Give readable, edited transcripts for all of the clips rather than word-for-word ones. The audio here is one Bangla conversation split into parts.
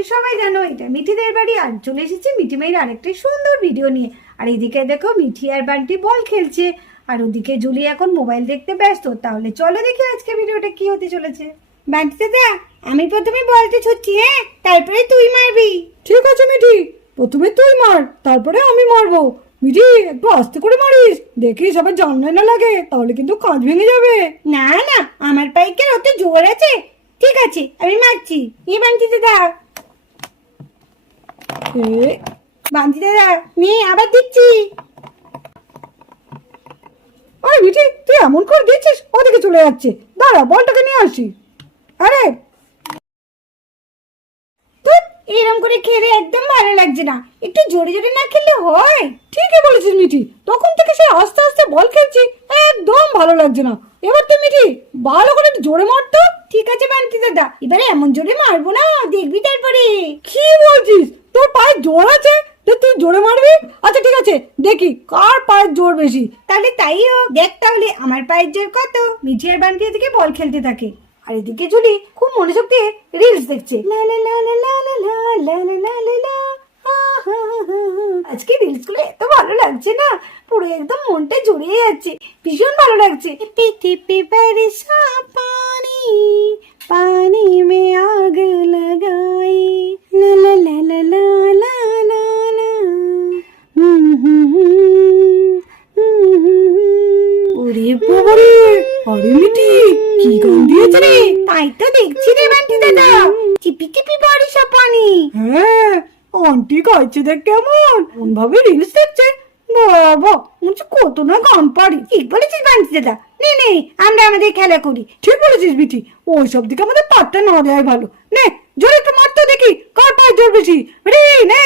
তোমাদের সবাই জানো এটা মিঠিদের বাড়ি, আর চলে এসেছি মিঠি মাইয়ের আরেকটা সুন্দর ভিডিও নিয়ে। আর এদিকে দেখো মিঠি আর বান্টি বল খেলছে, আর ওদিকে জুলি এখন মোবাইল দেখতে ব্যস্ত। তাহলে চলো দেখি আজকে ভিডিওটা কি হতে চলেছে। বান্টি দাদা, আমি প্রথমে বলতে ছুটছি, হ্যাঁ, তারপরে তুই মারবি। ঠিক আছে মিঠি, প্রথমে তুই মার, তারপরে আমি মারবো। মিঠি একটু আস্তে করে মারিস, দেখিস আবার জানলায় না লাগে, তাহলে কিন্তু কাঁচ ভেঙে যাবে। না না, আমার পাইকের অত জোর আছে। ঠিক আছে, আমি মারছি। এ বান্টি দাদা, বান্টি দাদা নে, আবার দিচ্ছি। আরে মিঠি, তুই এমন করে দিচ্ছিস, ওদিকে চলে যাচ্ছে। দাঁড়া, বলটাকে নিয়ে আসি। আরে এরকম করে খেলে একদম ভালো লাগছে না, একটু জোরে জোরে না খেললে হয়? ঠিকই বলেছিস মিঠি, তখন থেকে সে আস্তে আস্তে বল খেলছি, একদম ভালো লাগছে না। এবার তুই মিঠি ভালো করে একটু জোরে মারতো। ঠিক আছে বান্টি দাদা, এবারে এমন জোরে মারবো না, দেখবি তারপরে। কি বলছিস, তোর পায়ে জোর আছে যে তুই জোরে মারবি? আচ্ছা ঠিক আছে, দেখি কার পায়ের জোর বেশি। তাহলে তাই হোক, দেখ তাহলে আমার পায়ের জোর কত। মিঠি আর বান্টি এদিকে বল খেলতে থাকে, আর এদিকে জুলি খুব মনোযোগ দিয়ে রিলস দেখছে। লা লা লা লা লা লা লা লা লা লা লা লা। আজকে রিলস গুলো এত ভালো লাগছে না, পুরো একদম মনটা জড়িয়ে যাচ্ছে, ভীষণ ভালো লাগছে। পৃথিবী বরসা পানি, পানি মে আগ লাগাই, লা লা লা লা লা লা লা লা। ওরে বাবারে, আরে মিঠি কি গান দিয়েছে রে? তাই তো দেখছি রে বান্টি দাদা, চিপি চিপি বরসা পানি। হ্যাঁ, আন্টি গাইছে দেখ কেমন, কোন ভাবে রিলস দেখছে। বাবা, মুঝে কত না গান পারি। ঠিক বলেছিস বান্টি দাদা, নে নে আমরা আমাদের খেলা করি। ঠিক বলেছিস মিঠি, ওই সব দিকে আমাদের পাটটা না দেওয়াই ভালো। নে জোরে একটু মারতে দেখি কার পায়ে জোর বেশি। রেডি, নে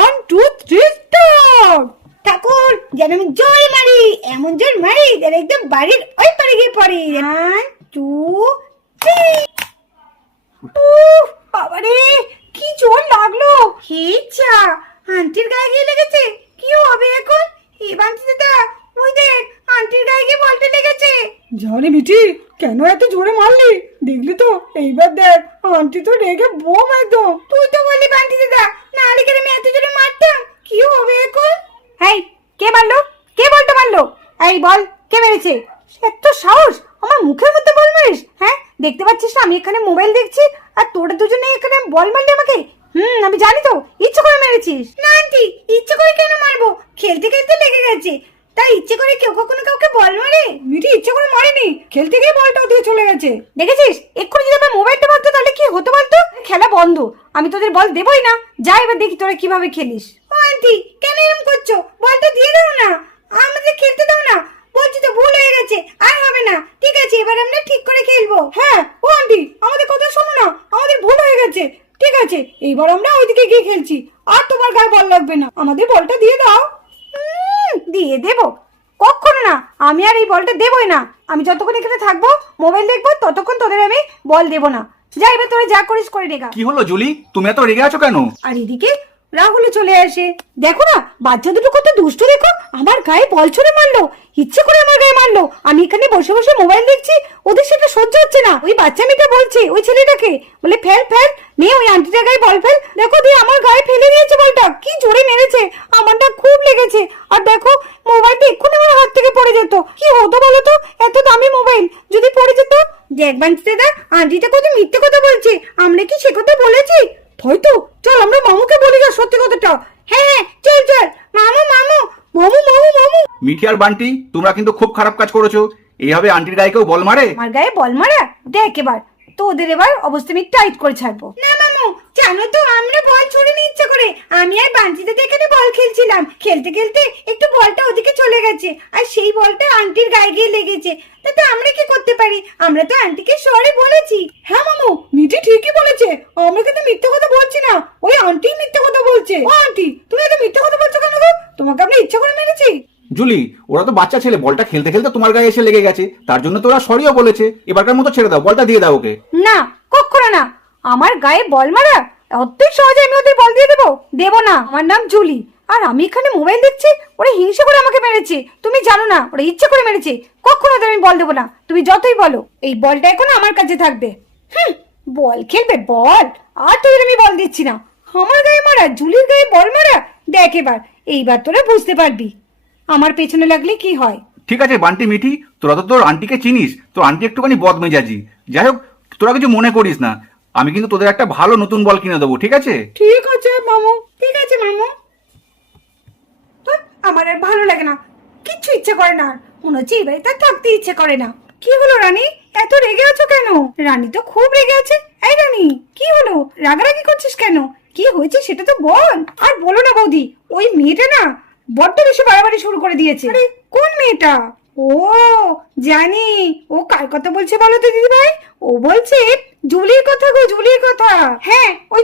1 2 3 স্টার্ট। ঠাকুর যেন আমি জোর মারি, এমন জোর মারি যেন একদম বাড়ির ওই পারে গিয়ে পড়ে। 1 2 3। বাবারে, কি জোর লাগলো! হেচ্ছা, আন্টির গায়ে গিয়ে লেগেছে। কি হবে এখন? হে বান্টি দাদা, ওই দেখ আন্টির গায়ে গিয়ে বলটা লেগেছে। জানি মিঠি, কেন এত জোরে মারলি? দেখলি তো, এইবার দেখ আন্টি তো রেগে বোম একদম। তুই তো বললি বান্টি দাদা, না হলে আমি এত জোরে মারতাম। কি হবে এখন? এই, কে মারলো? কে বলটা মারলো? এই বল, কে মেরেছে? এত সাহস আমার মুখের মধ্যে বল মারিস? হ্যাঁ, দেখতে পাচ্ছিস না আমি এখানে মোবাইল দেখছি, আর তোরা দুজনে এখানে বল মারলি আমাকে? আমি জানি তো, ইচ্ছে করে মেরেছিস। না আন্টি, ইচ্ছে করে কেন মারবো? খেলতে খেলতে লেগে গেছে। তাই ইচ্ছে করে কেউ কখনো কাউকে বল মারে? মিঠি ইচ্ছে করে মারেনি, খেলতে গিয়ে বলটা দিয়ে চলে গেছে। দেখেছিস, এক্ষুনি যদি আমার মোবাইলটা মারতো তাহলে কি হতো বলতো? খেলা বন্ধ, আমি তোদের বল দেবই না। যা, এবার দেখি তোরা কিভাবে খেলিস। ও আন্টি, কেন এরকম করছো? বলটা দিয়ে দাও না, আমাদের খেলতে দাও না। বলছি তো ভুল হয়ে গেছে, আর হবে না। ঠিক আছে, এবার আমরা ঠিক করে খেলবো। হ্যাঁ, ও আন্টি আমাদের কথা শোনো না, আমাদের ভুল হয়ে গেছে। ঠিক আছে, এইবার আমরা ওইদিকে গিয়ে খেলছি, আর তোমার গায়ে বল লাগবে না। আমাদের বলটা দিয়ে দাও। দিয়ে দেবো? কখনো না, আমি আর এই বলটা দেবই না। আমি যতক্ষণ এখানে থাকবো মোবাইল দেখবো ততক্ষণ তোদের আমি বল দেবো না। যা, এবার তোরা যা করিস করে রেখা। কি হলো জুলি, তুমি এত রেগে আছো কেন? আর এদিকে রাহুল চলে আসে। দেখো না, বাচ্চা দুটো কত দুষ্ট, দেখো আমার গায়ে বল ছুড়ে মারলো, ইচ্ছে করে আমার গায়ে মারলো। আমি এখানে বসে বসে মোবাইল দেখছি, ওদের সেটা সহ্য হচ্ছে না। ওই বাচ্চা মেয়েটা বলছে ওই ছেলেটাকে, বলে ফেল ফেল, নে ওই আন্টিটার গায়ে বল ফেল। দেখো দিয়ে আমার গায়ে ফেলে দিয়েছে বলটা, কি জোরে মেরেছে, আমারটা খুব লেগেছে। আর দেখো মোবাইলটা এক্ষুনি আমার হাত থেকে পড়ে যেত, কি হতো বলো তো? এত দামি মোবাইল যদি পড়ে যেত। দেখ বান্টি দাদা, আন্টিটা কত মিথ্যে কথা বলছে, আমরা কি সে কথা বলেছি? হয়তো, চল আমরা মামুকে বলি যা সত্যি কথাটা। হ্যাঁ হ্যাঁ, চল চল, মামু মামু মামু মামু মামু। মিঠি আর বান্টি, তোমরা কিন্তু খুব খারাপ কাজ করেছো। এইভাবে আন্টির গায়ে কেউ বল মারে? আমার গায়ে বল মারা? দেখ এবার তোদের এবার অবস্থা আমি টাইট করে ছাড়বো। না মামু, জানো তো আমরা বল ছুড়ে নিয়ে ইচ্ছা করে, আমি আর বান্টিতে এখানে বল খেলছিলাম, খেলতে খেলতে একটু বলটা ওদিকে চলে গেছে, আর সেই বলটা আন্টির গায়ে গিয়ে লেগেছে। তাতে আমরা কি করতে পারি? আমরা তো আন্টিকে সরে বলেছি। হ্যাঁ মামু, মিঠি ঠিকই বলেছে, আমরা কিন্তু মিথ্যে কথা বলছি না, ওই আন্টি মিথ্যে কথা বলছে। ও আন্টি, তুমি এত মিথ্যে কথা বলছো কেন গো? তোমাকে আমরা ইচ্ছা করে মেরেছি। জুলি, ওরা তো বাচ্চা ছেলে, বলটা খেলতে খেলতে তোমার গায়ে এসে লেগে গেছে, তার জন্য তো ওরা সরিও বলেছে। এবারকার মতো ছেড়ে দাও, বলটা দিয়ে দাও ওকে। না, কখনো না, আমার গায়ে বল মারা অতই সহজে আমি ওদের বল দিয়ে দেবো? দেবো না। আমার নাম জুলি, আর আমি এখানে মোবাইল দেখছি, ওরা হিংসা করে আমাকে মেরেছে। তুমি জানো না ওরা ইচ্ছে করে মেরেছে, কখনো ওদের আমি বল দেবো না, তুমি যতই বলো। এই বলটা এখন আমার কাছে থাকবে। বল খেলবে বল, আর তোদের আমি বল দিচ্ছি না। আমার গায়ে মারা, জুলির গায়ে বল মারা, দেখ এবার, এইবার তোরা বুঝতে পারবি আমার পেছনে লাগলে কি হয়। ঠিক আছে বান্টি মিঠি, তোরা তো তোর আন্টিকে চিনিস, তোর আন্টি একটুখানি বদমেজাজি। যাই হোক, তোরা কিছু মনে করিস না, আমি কিন্তু তোদের একটা ভালো নতুন বল কিনে দেবো, ঠিক আছে? ঠিক আছে মামু। ঠিক আছে মামু। ধুর, আমার আর ভালো লাগে না, কিচ্ছু ইচ্ছে করে না, মনে হচ্ছে এই বাড়িতে আর থাকতে ইচ্ছে করে না। কি হলো রানী, এত রেগে আছো কেন? রানী তো খুব রেগে আছে। এই রানী, কি হলো, রাগারাগি করছিস কেন? কি হয়েছে সেটা তো বল। আর বলো না বৌদি, ওই মেয়েটা না বড্ড বেশি বাড়াবাড়ি শুরু করে দিয়েছে। আরে কোন মেয়েটা? ও জানি, ও কার কথা বলছে বলো তো দিদি ভাই? ও বলছে জুলির কথা গো, জুলির কথা। হ্যাঁ ওই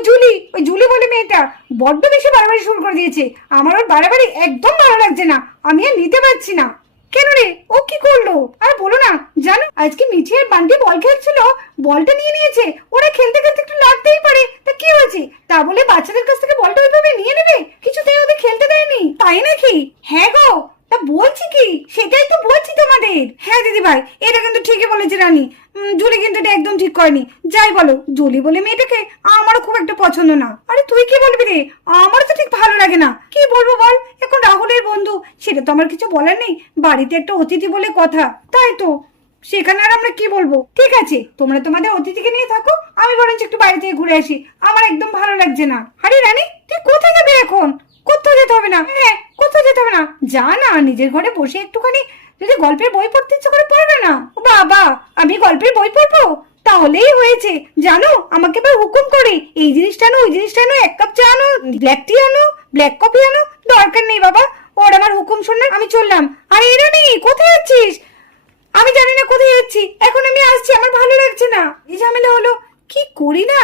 জুলি বলে মেয়েটা বড্ড বেশি বাড়াবাড়ি শুরু করে দিয়েছে। আমার ওর বাড়াবাড়ি একদম ভালো লাগছে না, আমি আর নিতে পারছি না। কেন রে, ও কি করলো? আর বলো না, জানো আজকে মিঠি আর বান্টি বল খেলছিল, বলটা নিয়ে নিয়েছে। ওরা খেলতে খেলতে একটু লাগতেই পারে, তা কি হয়েছে? তা বলে বাচ্চাদের কাছ থেকে বলটা ওইভাবে নিয়ে নেবে? কিছুতেই ওদের খেলতে দেয়নি, তাই নাকি? হ্যাঁ গো, তা বলছি কি, সেটাই তো বলছি তোমাদের। হ্যাঁ দিদি ভাই, এটা কিন্তু ঠিকই বলেছে রানী। জুলি কিন্তু এটা একদম ঠিক করেনি। যাই বলো, জুলি বলে মেয়েটাকে আমারও খুব একটা পছন্দ না। আরে তুই কি বলবি রে, আমারও তো ঠিক ভালো লাগে না। কি বলবো বল, এখন রাহুলের বন্ধু, সেটা তো আমার কিছু বলার নেই। বাড়িতে একটা অতিথি বলে কথা, তাই তো সেখানে আর আমরা কি বলবো। ঠিক আছে, তোমরা তোমাদের অতিথিকে নিয়ে থাকো, আমি বরঞ্চ একটু বাইরে থেকে ঘুরে আসি, আমার একদম ভালো লাগছে না। আরে রানী, তুই কোথায় যাবি এখন? কোথাও যেতে হবে না। হ্যাঁ, কোথাও যেতে হবে না, যা না, নিজের ঘরে বসে একটুখানি যদি গল্পের বই পড়তে ইচ্ছে করে পড়বে না। ও বাবা, আমি গল্পের বই পড়বো? তাহলেই হয়েছে। জানো, আমাকে এবার হুকুম করে এই জিনিসটা আনো, ওই জিনিসটা আনো, 1 কাপ চা আনো, ব্ল্যাক টি আনো, ব্ল্যাক কফি আনো। দরকার নেই বাবা, ওর আমার হুকুম শুনলে আমি চললাম। আর এরা নেই, কোথায় যাচ্ছিস? আমি জানি না কোথায় যাচ্ছি, এখন আমি আসছি, আমার ভালো লাগছে না। এই ঝামেলা হলো, কি করি না,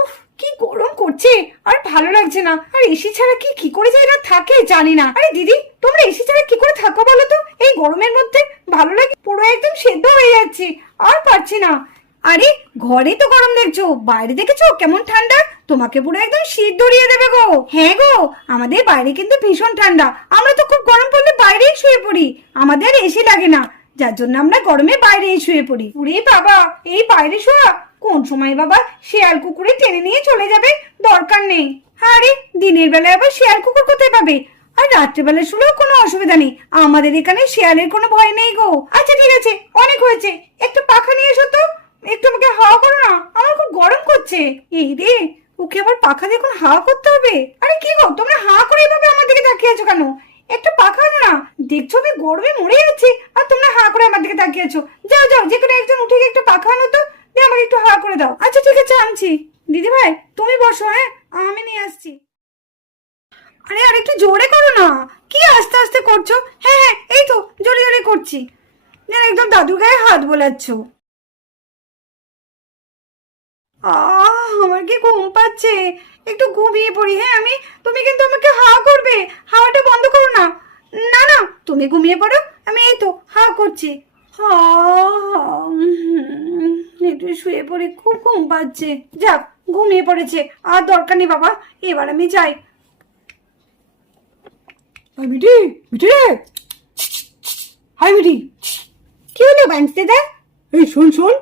উফ কি গরম করছে, আর ভালো লাগছে না। আর এসি ছাড়া কি করে যায় না থাকে জানি না। আরে দিদি, তোমরা এসি ছাড়া কি করে থাকো বলো তো? এই গরমের মধ্যে ভালো লাগে, পুরো একদম সেদ্ধ হয়ে যাচ্ছে, আর পারছি না। আরে ঘরে তো গরম দেখছো, বাইরে দেখেছো কেমন ঠান্ডা? তোমাকে পুরো একদম শীত ধরিয়ে দেবে গো। হ্যাঁ গো, আমাদের বাইরে কিন্তু ভীষণ ঠান্ডা, আমরা তো খুব গরম পড়লে বাইরেই শুয়ে পড়ি, আমাদের এসি লাগে না, যার জন্য আমরা গরমে বাইরেই শুয়ে পড়ি। ওরে বাবা, এই বাইরে শোয়া কোন সময় বাবা শেয়াল কুকুরে টেনে নিয়ে চলে যাবে, দরকার নেই। আরে দিনের বেলায় আবার শেয়াল কুকুর কোথায় পাবে? আর রাত্রেবেলা শুলেও কোনো অসুবিধা নেই, আমাদের এখানে শেয়ালের কোনো ভয় নেই গো। আচ্ছা ঠিক আছে, অনেক হয়েছে, একটু পাখা নিয়ে এসো তো, একটু আমাকে হাওয়া করো না, আমার খুব গরম করছে। এই রে, ওকে আবার পাখা দিয়ে এখন হাওয়া করতে হবে? আরে কি গো, তোমরা হাওয়া করে এভাবে আমার দিকে তাকিয়ে আছো কেন? একটা পাখা আনো না, দেখছো আমি গরমে মরে যাচ্ছি, আর তোমরা হাঁ করে আমার দিকে তাকিয়ে আছো। যাও যাও, যে কোনো একজন উঠে গিয়ে একটা পাখা আনো তো, দিয়ে আমাকে একটু হাঁ করে দাও। আচ্ছা ঠিক আছে, আনছি। দিদি ভাই তুমি বসো, হ্যাঁ আমি নিয়ে আসছি। আরে আর একটু জোরে করো না, কি আস্তে আস্তে করছো? হ্যাঁ হ্যাঁ, এই তো জোরে জোরে করছি, যেন একদম দাদুর গায়ে হাত বোলাচ্ছ। আমার কি ঘুম পাচ্ছে, একটু ঘুমিয়ে পড়ি। হ্যাঁ আমি, তুমি কিন্তু আমাকে হাওয়া করবে, হাওয়াটা বন্ধ করো না। না না, তুমি ঘুমিয়ে পড়ো, আমি এই তো হাওয়া করছি। একটু শুয়ে পড়ি, খুব ঘুম পাচ্ছে। যাক, ঘুমিয়ে পড়েছে, আর দরকার নেই বাবা, এবার আমি যাই। মিঠি, মিঠি রে, হাই মিঠি। কি হলো বান্টি দাদা? এই শোন শোন।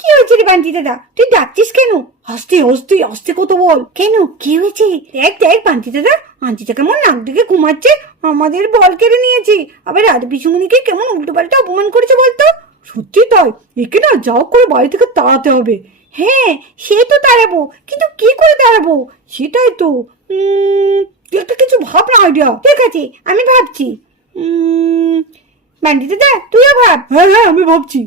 কি হয়েছে রে বান্টি দাদা, তুই ডাকছিস কেন? আস্তে আস্তে আস্তে কত বল। কেন, কি হয়েছে? দেখ দেখ বান্টি দাদা, আন্টিটা কেমন নাক দিকে ঘুমাচ্ছে, আমাদের বল কেড়ে নিয়েছে, আবার রাধা পিসুমনিকে কেমন উল্টো পাল্টা অপমান করেছে বলতো। সত্যি তাই, একে না যাও করে বাড়ি থেকে তাড়াতে হবে। হ্যাঁ সে তো তাড়াবো, কিন্তু কি করে তাড়াবো? সেটাই তো, তুই একটা কিছু ভাব না আইডিয়া। ঠিক আছে, আমি ভাবছি। বান্টি দাদা তুইও ভাব। হ্যাঁ হ্যাঁ, আমি ভাবছি।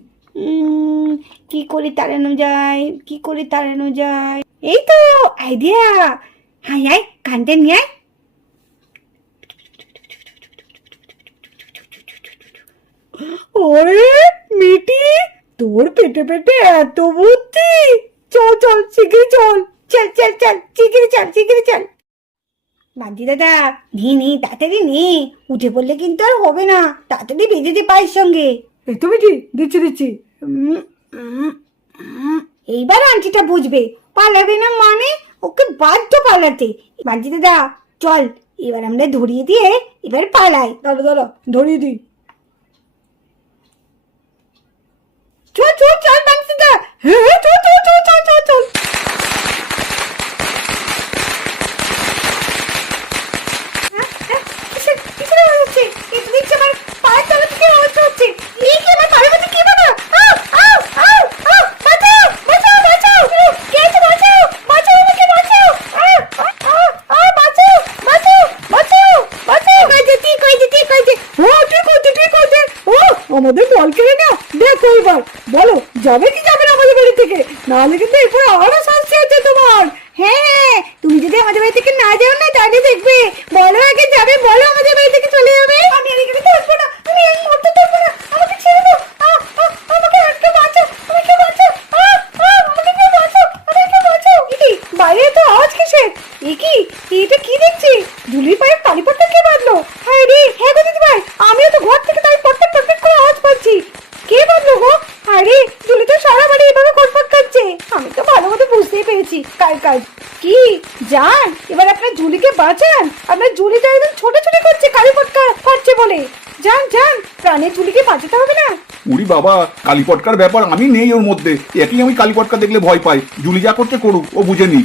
কি করে তাড়ানো যায়, কি করে তাড়ানো যায়, এই তো আইডিয়া। হাই হাই, কানটা নিয়ে আয়। ওরে মিটি, তোর পেটে পেটে এত বুদ্ধি। চল চল শিগগিরি চল। চল চল চল, শিগগিরি চল, শিগগিরি চল। বান্টি দাদা নি তাড়াতাড়ি নে, উঠে পড়লে কিন্তু আর হবে না, তাড়াতাড়ি বেঁধে দে পায়ের সঙ্গে। এই তো মিটি, দিচ্ছি দিচ্ছি। এইবার আন্টিটা বুঝবে, পালাবে না মানে ওকে বাধ্য পালাতে। বান্টি দাদা চল, এবার আমরা ধরিয়ে দিয়ে এবার পালাই। দাদা দাদা ধরিয়ে দিই। চল চল চল বান্টি দাদা। হ্যাঁ হ্যাঁ, চল চল চল চল চল চল। আমাদের বল কেড়ে না দেখো এবার, বলো যাবে কি যাবে না আমাদের বাড়ি থেকে, নাহলে কিন্তু এরপর আরো শাস্তি হচ্ছে তোমার। হ্যাঁ, তুমি যদি আমাদের বাড়ি থেকে না যাও না তাহলে দেখবে, বলো আগে যাবে, বলো আমাদের বাড়ি থেকে চলে যাবে। আমি আর এখানে থাকবো না, আমি এই মুহূর্তে থাকবো না, আমাকে ছেড়ে দাও। আমাকে আটকে বাঁচাও, আমাকে বাঁচাও, আমাকে কেউ বাঁচাও, আমাকে বাঁচাও। কি বাইরে তো আওয়াজ কিসের? এটা কি দেখছি? ঝুলির পায়ে কালী পট্টা কে বাঁধলো? হ্যাঁ রে, হ্যাঁ গো দিদি ভাই, আমিও তো ঘর থেকে তাই পট্টা পট্টা করে আওয়াজ পাচ্ছি। কে বাঁধলো গো? আরে ঝুলি তো সারা বাড়ি এভাবে কটপট কাচ্ছে। আমি তো ভালো মতো বুঝতেই পেরেছি কার কাজ কি। যান, এবার আপনার ঝুলিকে বাঁচান, আপনার ঝুলিটা একদম ছোটাছুটি করছে কালী পটকা ফাটছে বলে। যান যান, প্রাণের ঝুলিকে বাঁচাতে হবে না? উরি বাবা, কালীপটকার ব্যাপার আমি নেই ওর মধ্যে, একই আমি কালীপটকা দেখলে ভয় পাই। জুলি যা করছে করুক, ও বুঝে নি।